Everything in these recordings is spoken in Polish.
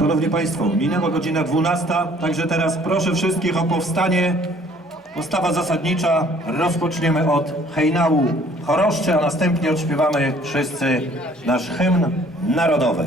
Szanowni Państwo, minęła godzina 12, także teraz proszę wszystkich o powstanie. Postawa zasadnicza. Rozpoczniemy od hejnału choroszczy, a następnie odśpiewamy wszyscy nasz hymn narodowy.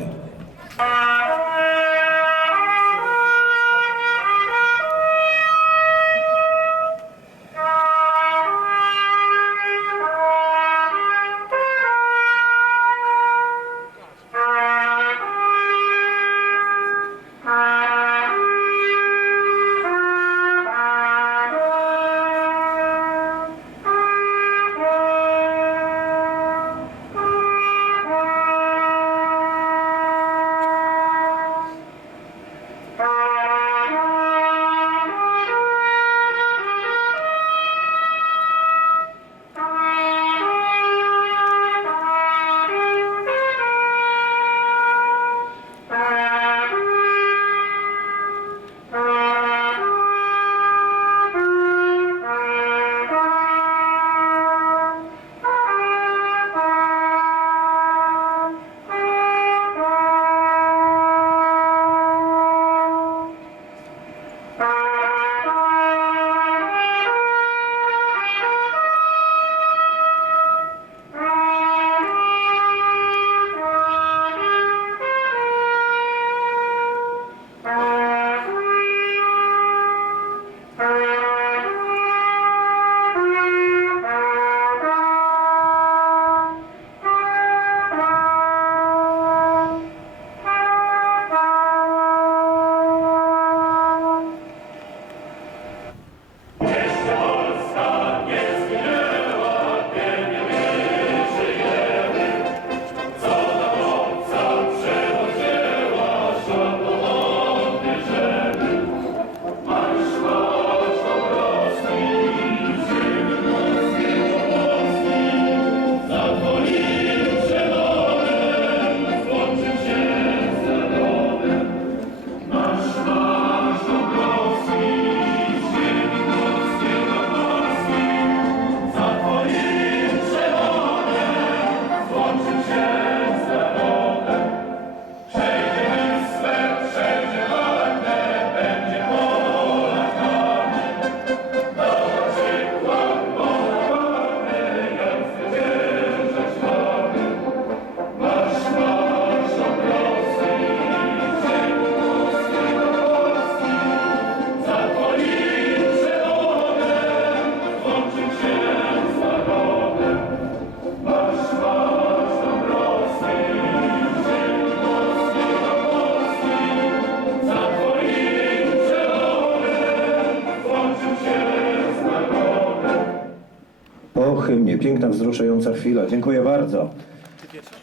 hymnie. Piękna, wzruszająca chwila. Dziękuję bardzo.